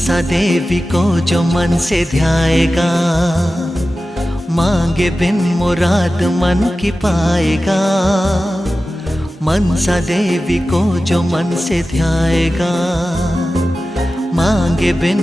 मनसा देवी को जो मन से ध्याएगा, मांगे बिन मुराद मन की पाएगा। मनसा देवी को जो मन से ध्याएगा, मांगे बिन